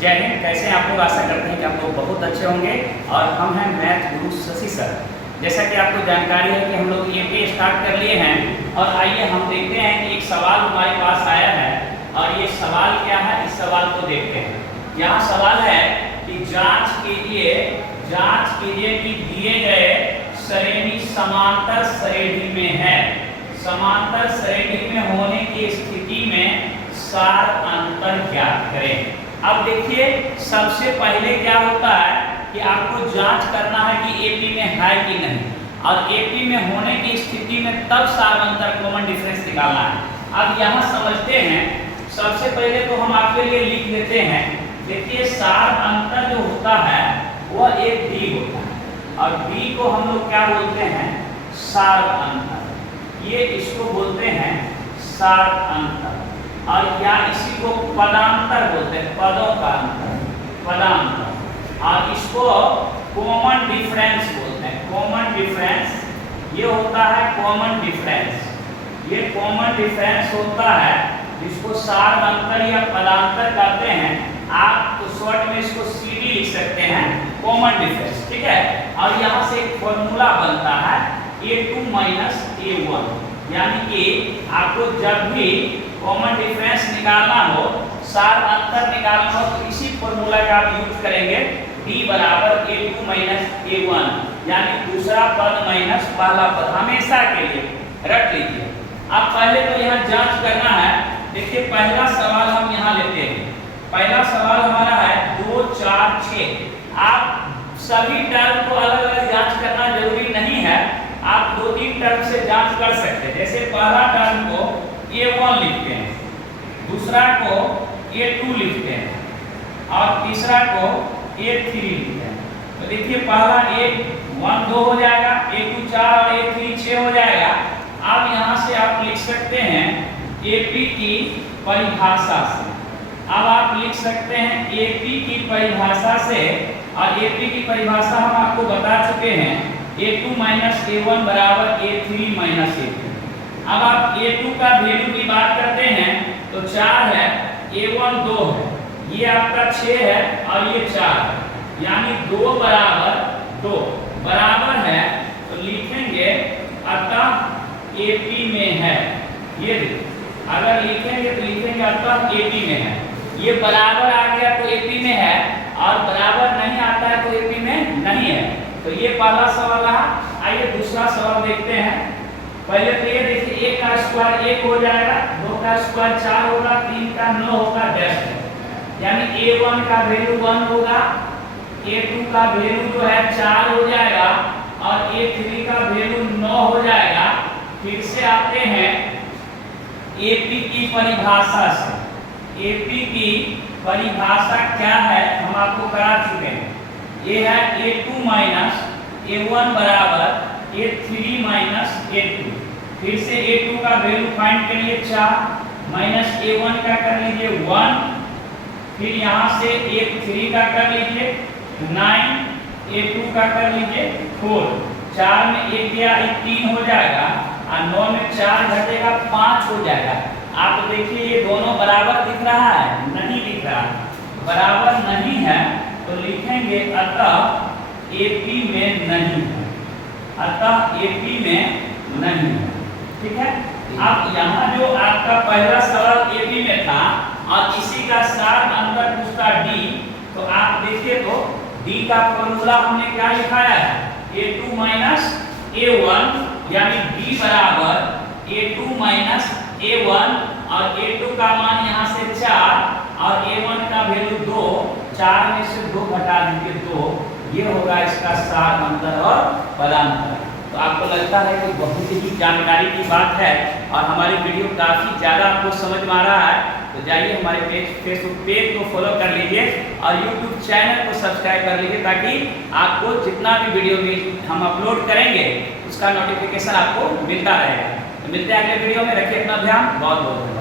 जय हिंद। कैसे हैं आप लोग? आशा करते हैं कि आप लोग बहुत अच्छे होंगे। और हम हैं मैथ गुरु शशि सर। जैसा कि आपको जानकारी है कि हम लोग एपी स्टार्ट कर लिए हैं, और आइए हम देखते हैं कि एक सवाल हमारे पास आया है। और ये सवाल क्या है, इस सवाल को देखते हैं। यहाँ सवाल है कि जांच कीजिए कि दिए गए श्रेणी समांतर श्रेणी में है। समांतर श्रेणी में होने की स्थिति में सार अंतर ज्ञात करें। अब देखिए, सबसे पहले क्या होता है कि आपको जांच करना है कि एपी में है कि नहीं, और एपी में होने की स्थिति में तब सार अंतर कॉमन डिफरेंस निकालना है। अब यहाँ समझते हैं। सबसे पहले तो हम आपके लिए लिख देते हैं। देखिए, सार अंतर जो होता है वह एक डी होता है, और डी को हम लोग क्या बोलते हैं? सार अंतर। ये इसको बोलते हैं सार अंतर, और या इसी को पदांतर बोलते हैं, पदों का अंतर, पदांतर। और इसको कॉमन डिफरेंस बोलते हैं। कॉमन डिफरेंस ये होता है कॉमन डिफरेंस। ये कॉमन डिफरेंस होता है जिसको सार अंतर या पदांतर कहते हैं। आप तो शॉर्ट में इसको सीडी लिख सकते हैं, कॉमन डिफरेंस। ठीक है। और यहाँ से एक फॉर्मूला बनता है A2 माइनस A1, यानी कि आपको जब भी कॉमन डिफरेंस निकालना हो, सार अंतर निकालना हो, तो इसी फॉर्मूला का आप यूज करेंगे। D बराबर A2 माइनस A1, यानी दूसरा पद माइनस पहला पद, हमेशा के लिए रख लीजिए। अब पहले तो यहाँ जांच करना है। देखिए, पहला सवाल हम यहाँ लेते हैं। पहला सवाल हमारा है 2, 4, 6। आप सभी टर्म को अलग अलग जांच करना जरूरी नहीं है। आप 2-3 टर्म से जांच कर सकते हैं। जैसे पहला टर्म को A1 लिखते हैं, दूसरा को A2 लिखते हैं, और तीसरा को A3 लिखते हैं। तो देखिए, पहला A1 2 हो जाएगा, A2 4 और A3 6 हो जाएगा। अब यहाँ से आप लिख सकते हैं AP की परिभाषा से। अब आप लिख सकते हैं AP की परिभाषा से, और AP की परिभाषा हम आपको बता चुके हैं। A2 माइनस A1 बराबर A3 माइनस A2। अब आप A2 का वैल्यू की बात करते हैं तो 4 है, A1 2 है, ये आपका 6 है, और ये 4 है, यानी 2 बराबर 2 बराबर है। तो लिखेंगे अतः AP में है। ये अगर लिखेंगे तो लिखेंगे अतः AP में है। ये बराबर आ गया तो AP में है, और बराबर नहीं आता है तो AP में नहीं है। तो ये पहला सवाल रहा। आइए दूसरा सवाल देखते हैं। पहले तो ये देखिए, 1 का स्क्वायर 1 हो जाएगा, 2 का स्क्वायर 4 होगा, 3 का 9 होगा, डैश है। यानी A1 का वैल्यू 1 होगा, A2 का वैल्यू जो है 4 हो जाएगा, और A3 का वैल्यू 9 हो जाएगा। फिर से आते हैं AP की परिभाषा से। AP की परिभाषा क्या है हम आपको करा चुके हैं। ये है A2 माइनस A1 बराबर A3 माइनस A2। फिर से A2 का वैल्यू फाइंड करिए 4, माइनस A1 का कर लीजिए 1, फिर यहाँ से A3 का कर लीजिए 9, A2 का कर लीजिए 4। 4 में 1 गया, 3 हो जाएगा, और 9 में 4 घटेगा 5 हो जाएगा। आप देखिए, ये दोनों बराबर दिख रहा है? नहीं दिख रहा, बराबर नहीं है। तो लिखेंगे अतः AP में नहीं है, अतः AP में नहीं है। ठीक है। अब यहाँ जो आपका पहला सवाल AP में था, और इसी का सार अंतर पूछता D, तो आप देखिए तो D का फॉर्मूला हमने क्या लिखाया है? A2 माइनस A1, यानी D बराबर A2 माइनस A1, और A2 का मान यहाँ से 4, और A1 का वैल्यू 2, 4 में से 2 घटा दीजिए 2। ये होगा इसका सार अंतर और पदांतर। तो आपको लगता है कि बहुत ही जानकारी की बात है, और हमारी वीडियो काफ़ी ज़्यादा आपको समझ में आ रहा है। तो जाइए हमारे फेसबुक पेज को फॉलो कर लीजिए, और यूट्यूब चैनल को सब्सक्राइब कर लीजिए, ताकि आपको जितना भी वीडियो में हम अपलोड करेंगे उसका नोटिफिकेशन आपको मिलता रहेगा। तो मिलते हैं अगले वीडियो में। रखिए अपना ध्यान। बहुत बहुत धन्यवाद।